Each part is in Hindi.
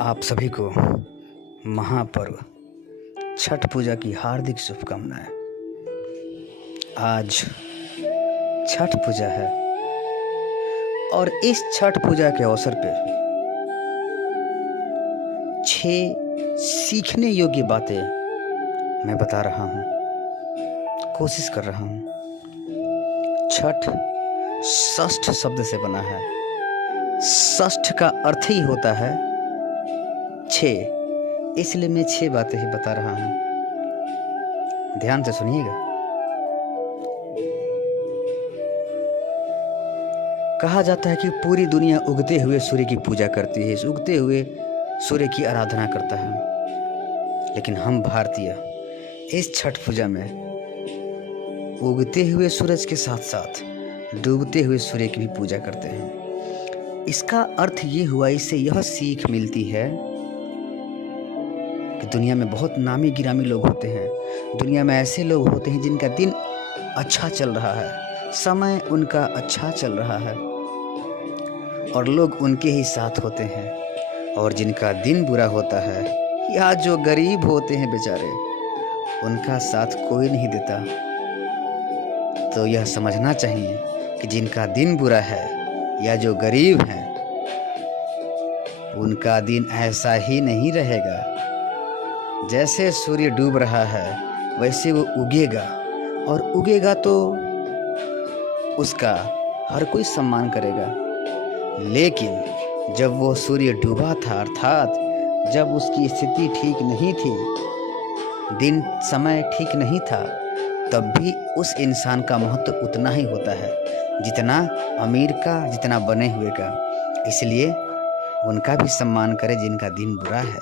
आप सभी को महापर्व छठ पूजा की हार्दिक शुभकामनाएं। आज छठ पूजा है और इस छठ पूजा के अवसर पे 6 सीखने योग्य बातें मैं बता रहा हूँ, कोशिश कर रहा हूँ। छठ षष्ठ शब्द से बना है। षष्ठ का अर्थ ही होता है 6, इसलिए मैं 6 बातें ही बता रहा हूं। ध्यान से सुनिएगा। कहा जाता है कि पूरी दुनिया उगते हुए सूर्य की पूजा करती है, इस उगते हुए सूर्य की आराधना करता है। लेकिन हम भारतीय इस छठ पूजा में उगते हुए सूरज के साथ साथ डूबते हुए सूर्य की भी पूजा करते हैं। इसका अर्थ ये हुआ, इससे यह सीख मिलती है कि दुनिया में बहुत नामी गिरामी लोग होते हैं। दुनिया में ऐसे लोग होते हैं जिनका दिन अच्छा चल रहा है, समय उनका अच्छा चल रहा है और लोग उनके ही साथ होते हैं। और जिनका दिन बुरा होता है या जो गरीब होते हैं बेचारे, उनका साथ कोई नहीं देता। तो यह समझना चाहिए कि जिनका दिन बुरा है या जो गरीब हैं, उनका दिन ऐसा ही नहीं रहेगा। जैसे सूर्य डूब रहा है वैसे वो उगेगा, और उगेगा तो उसका हर कोई सम्मान करेगा। लेकिन जब वो सूर्य डूबा था, अर्थात जब उसकी स्थिति ठीक नहीं थी, दिन समय ठीक नहीं था, तब भी उस इंसान का महत्व उतना ही होता है जितना अमीर का, जितना बने हुए का। इसलिए उनका भी सम्मान करें जिनका दिन बुरा है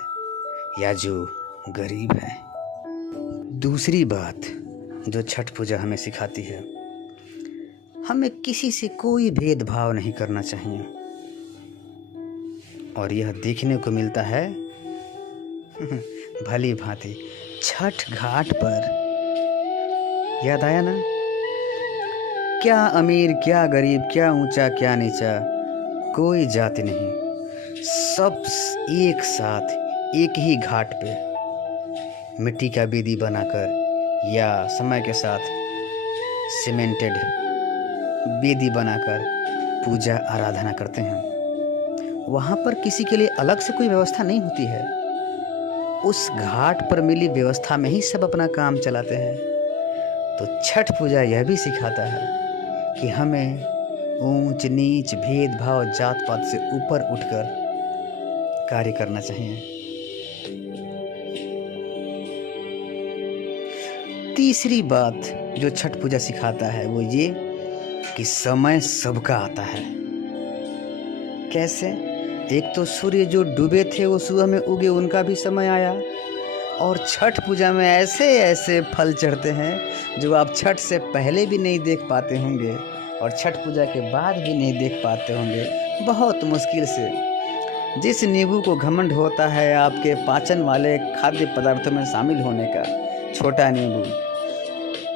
या जो गरीब है। दूसरी बात जो छठ पूजा हमें सिखाती है, हमें किसी से कोई भेदभाव नहीं करना चाहिए। और यह देखने को मिलता है भली भांति छठ घाट पर। याद आया ना? क्या अमीर, क्या गरीब, क्या ऊंचा, क्या नीचा, कोई जाति नहीं। सब एक साथ एक ही घाट पे मिट्टी का बेदी बनाकर या समय के साथ सीमेंटेड बेदी बनाकर पूजा आराधना करते हैं। वहाँ पर किसी के लिए अलग से कोई व्यवस्था नहीं होती है। उस घाट पर मिली व्यवस्था में ही सब अपना काम चलाते हैं। तो छठ पूजा यह भी सिखाता है कि हमें ऊंच नीच, भेदभाव, जात पात से ऊपर उठकर कार्य करना चाहिए। तीसरी बात जो छठ पूजा सिखाता है वो ये कि समय सबका आता है। कैसे? एक तो सूर्य जो डूबे थे वो सुबह में उगे, उनका भी समय आया। और छठ पूजा में ऐसे ऐसे फल चढ़ते हैं जो आप छठ से पहले भी नहीं देख पाते होंगे और छठ पूजा के बाद भी नहीं देख पाते होंगे, बहुत मुश्किल से। जिस नींबू को घमंड होता है आपके पाचन वाले खाद्य पदार्थों में शामिल होने का, छोटा नींबू,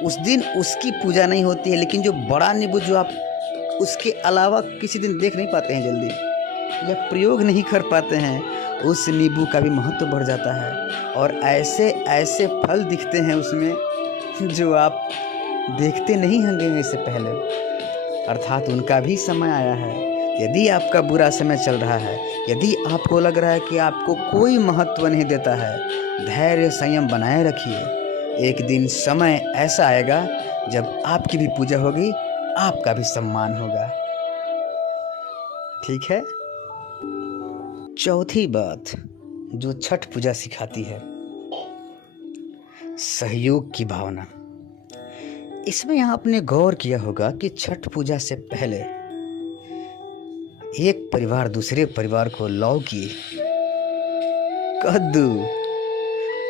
उस दिन उसकी पूजा नहीं होती है। लेकिन जो बड़ा नींबू, जो आप उसके अलावा किसी दिन देख नहीं पाते हैं जल्दी, या प्रयोग नहीं कर पाते हैं, उस नींबू का भी महत्व बढ़ जाता है। और ऐसे ऐसे फल दिखते हैं उसमें जो आप देखते नहीं होंगे इससे पहले। अर्थात उनका भी समय आया है। यदि आपका बुरा समय चल रहा है, यदि आपको लग रहा है कि आपको कोई महत्व नहीं देता है, धैर्य संयम बनाए रखिए। एक दिन समय ऐसा आएगा जब आपकी भी पूजा होगी, आपका भी सम्मान होगा। ठीक है? चौथी बात जो छठ पूजा सिखाती है, सहयोग की भावना। इसमें यहाँ आपने गौर किया होगा कि छठ पूजा से पहले एक परिवार दूसरे परिवार को लौकी, कद्दू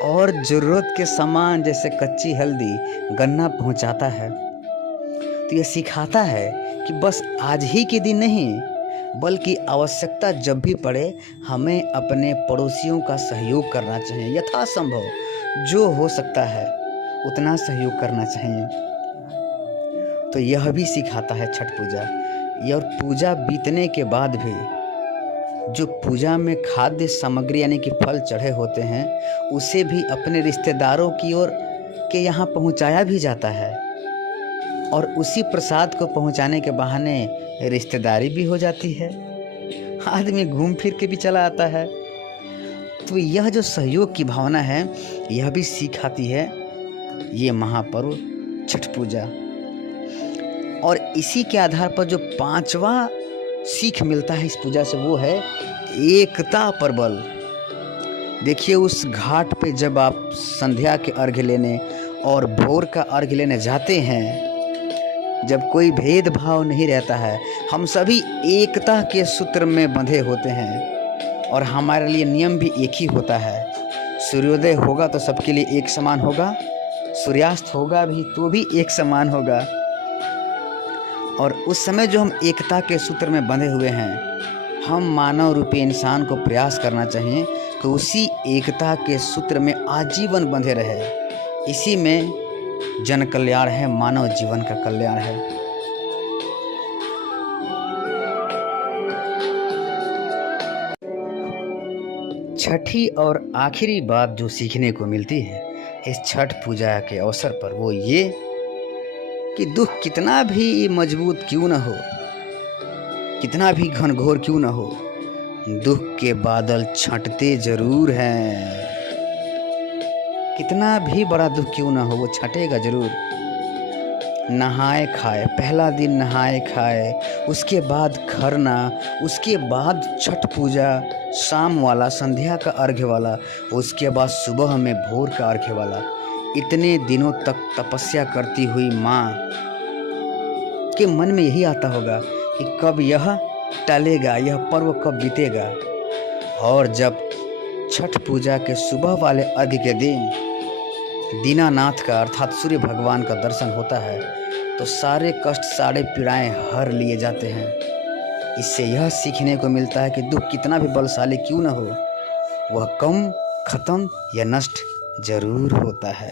और जरूरत के सामान जैसे कच्ची हल्दी, गन्ना पहुंचाता है। तो यह सिखाता है कि बस आज ही के दिन नहीं, बल्कि आवश्यकता जब भी पड़े हमें अपने पड़ोसियों का सहयोग करना चाहिए। यथासंभव जो हो सकता है उतना सहयोग करना चाहिए। तो यह भी सिखाता है छठ पूजा। और पूजा बीतने के बाद भी जो पूजा में खाद्य सामग्री यानी कि फल चढ़े होते हैं उसे भी अपने रिश्तेदारों की ओर के यहाँ पहुँचाया भी जाता है और उसी प्रसाद को पहुँचाने के बहाने रिश्तेदारी भी हो जाती है, आदमी घूम फिर के भी चला आता है। तो यह जो सहयोग की भावना है यह भी सीख आती है ये महापर्व छठ पूजा। और इसी के आधार पर जो 5वां सीख मिलता है इस पूजा से वो है एकता पर बल। देखिए उस घाट पे जब आप संध्या के अर्घ्य लेने और भोर का अर्घ्य लेने जाते हैं, जब कोई भेदभाव नहीं रहता है, हम सभी एकता के सूत्र में बंधे होते हैं और हमारे लिए नियम भी एक ही होता है। सूर्योदय होगा तो सबके लिए एक समान होगा, सूर्यास्त होगा भी तो भी एक समान होगा। और उस समय जो हम एकता के सूत्र में बंधे हुए हैं, हम मानव रूपी इंसान को प्रयास करना चाहिए कि उसी एकता के सूत्र में आजीवन बंधे रहे। इसी में जन कल्याण है, मानव जीवन का कल्याण है। छठी और आखिरी बात जो सीखने को मिलती है इस छठ पूजा के अवसर पर वो ये कि दुख कितना भी मजबूत क्यों न हो, कितना भी घनघोर क्यों न हो, दुख के बादल छंटते जरूर हैं। कितना भी बड़ा दुख क्यों ना हो वो छटेगा जरूर। नहाए खाए, पहला दिन नहाए खाए, उसके बाद खरना, उसके बाद छठ पूजा, शाम वाला संध्या का अर्घ्य वाला, उसके बाद सुबह में भोर का अर्घ्य वाला। इतने दिनों तक तपस्या करती हुई माँ के मन में यही आता होगा कि कब यह टलेगा, यह पर्व कब बीतेगा। और जब छठ पूजा के सुबह वाले अर्घ्य के दिन दीनानाथ का अर्थात सूर्य भगवान का दर्शन होता है तो सारे कष्ट, सारे पीड़ाएं हर लिए जाते हैं। इससे यह सीखने को मिलता है कि दुख कितना भी बलशाली क्यों न हो, वह कम, खत्म या नष्ट जरूर होता है।